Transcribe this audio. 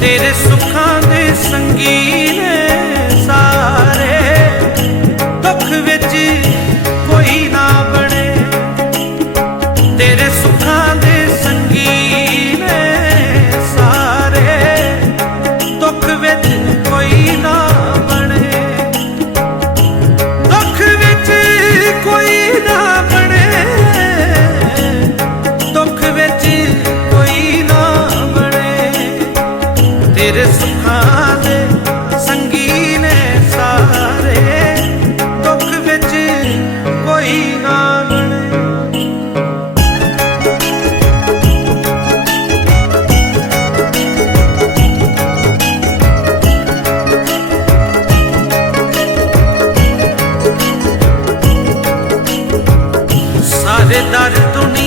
ਤੇਰੇ ਸੁੱਖਾਂ ਦੇ ਸੰਗੀ ਨੇ ਸਾਰੇ। ਦੁੱਖ ਵਿੱਚ ਕੋਈ ਨਾ ਬਣੇ। ਤੇਰੇ ਸੁੱਖਾਂ ਦੇ ਤੇਰੇ ਸੁਖਾਂ ਦੇ ਸਾਰੇ। ਦੁੱਖ ਵਿੱਚ ਕੋਈ ਨਾ ਸਾਰੇ ਦਰ ਦੁਨੀਆ